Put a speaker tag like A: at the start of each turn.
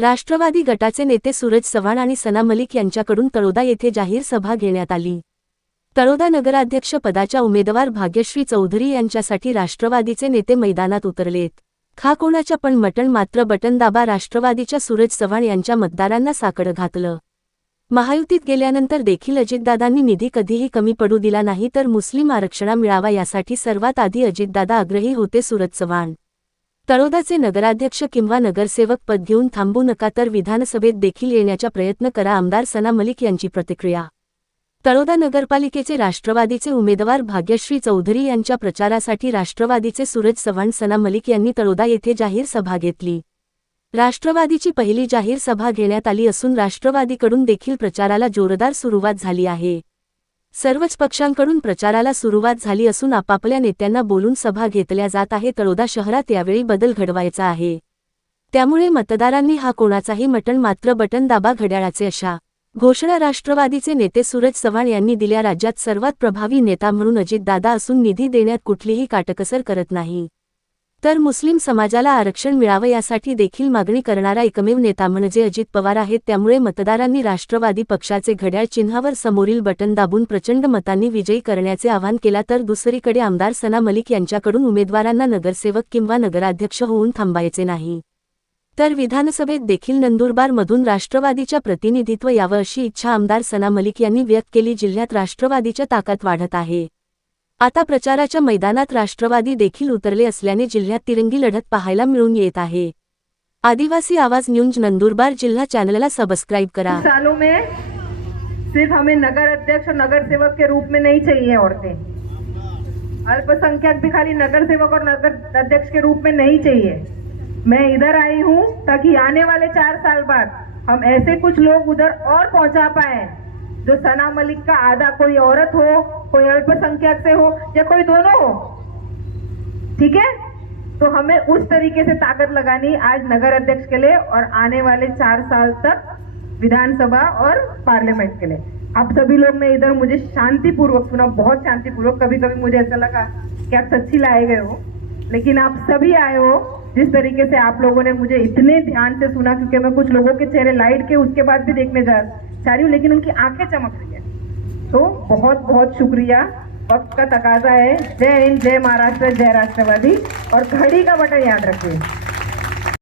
A: राष्ट्रवादी गटाचे नेते सूरज चव्हाण आणि सना मलिक यांच्याकडून तळोदा येथे जाहीर सभा घेण्यात आली. तळोदा नगराध्यक्ष पदाच्या उमेदवार भाग्यश्री चौधरी यांच्यासाठी राष्ट्रवादीचे नेते मैदानात उतरलेत. खा कोणाच्या पण मटण मात्र बटन दाबा राष्ट्रवादीच्या सूरज चव्हाण यांच्या मतदारांना साकडं घातलं. महायुतीत गेल्यानंतर देखील अजितदादांनी निधी कधीही कमी पडू दिला नाही तर मुस्लिम आरक्षणा मिळावा यासाठी सर्वात आधी अजितदादा आग्रही होते सूरज चव्हाण. तळोदाचे नगराध्यक्ष किंवा नगरसेवक पद घेऊन थांबू नका तर विधानसभेत देखील येण्याचा प्रयत्न करा आमदार सना मलिक यांची प्रतिक्रिया. तळोदा नगरपालिकेचे राष्ट्रवादीचे उमेदवार भाग्यश्री चौधरी यांच्या प्रचारासाठी राष्ट्रवादीचे सूरज चव्हाण सना मलिक यांनी तळोदा येथे जाहीर सभा घेतली. राष्ट्रवादीची पहिली जाहीर सभा घेण्यात आली असून राष्ट्रवादीकडून देखील प्रचाराला जोरदार सुरुवात झाली आहे. सर्वच पक्षांकडून प्रचाराला सुरुवात झाली असून आपापल्या नेत्यांना बोलून सभा घेतल्या जात आहे तळोदा शहरात यावेळी बदल घडवायचा आहे. त्यामुळे मतदारांनी हा कोणाचाही मटण मात्र बटन दाबा घड्याळाचे अशा घोषणा राष्ट्रवादीचे नेते सूरज चव्हाण यांनी दिल्या. राज्यात सर्वात प्रभावी नेता म्हणून अजितदादा असून निधी देण्यात कुठलीही काटकसर करत नाही. तर मुस्लिम समाजाला आरक्षण मिळावं यासाठी देखील मागणी करणारा एकमेव नेता म्हणजे अजित पवार आहेत. त्यामुळे मतदारांनी राष्ट्रवादी पक्षाचे घड्याळ चिन्हावर समोरील बटन दाबून प्रचंड मतांनी विजयी करण्याचे आवाहन केला तर दुसरीकडे आमदार सना मलिक यांच्याकडून उमेदवारांना नगरसेवक किंवा नगराध्यक्ष होऊन थांबायचे नाही. तर विधानसभेत देखील नंदुरबारमधून राष्ट्रवादीच्या प्रतिनिधित्व यावं अशी इच्छा आमदार सना मलिक यांनी व्यक्त केली. जिल्ह्यात राष्ट्रवादीच्या ताकद वाढत आहे. आता प्रचाराच्या मैदानात राष्ट्रवादी देखील उतरले असल्याने जिल्ह्यात तिरंगी लढत पाहायला मिळून येत आहे. आदिवासी आवाज न्यूज नंदुरबार जिल्हा चॅनलला सबस्क्राईब करा.
B: सालों में सिर्फ हमें नगर अध्यक्ष और नगर सेवक के रूप में नहीं चाहिए औरतें। अल्पसंख्यक भी खाली नगर सेवक और नगर अध्यक्ष के रूप में नहीं चाहिए। मैं इधर आई हूँ ताकि आने वाले चार साल बाद हम ऐसे कुछ लोग उधर और पहुंचा पाए जो सना मलिक का आधा कोई औरत हो कोई अल्पसंख्यक से हो या कोई दोनों हो, ठीक है? तो हमें उस तरीके से ताकत लगानी आज नगर अध्यक्ष के लिए और आने वाले चार साल तक विधानसभा और पार्लियामेंट के लिए। आप सभी लोग ने इधर मुझे शांतिपूर्वक सुना, बहुत शांतिपूर्वक कभी कभी मुझे ऐसा लगा कि आप सच्ची लाए गए हो। लेकिन आप सभी आए हो, जिस तरीके से आप लोगों ने मुझे इतने ध्यान से सुना, क्योंकि मैं कुछ लोगों के चेहरे, लाइट के, उसके बाद भी देखने जा चाह रही हूँ, लेकिन उनकी आँखें चमक रही। तो बहुत बहुत शुक्रिया। वक्त का तकाजा है। जय हिंद जय महाराष्ट्र जय राष्ट्रवादी। और घड़ी का बटन याद रखिए।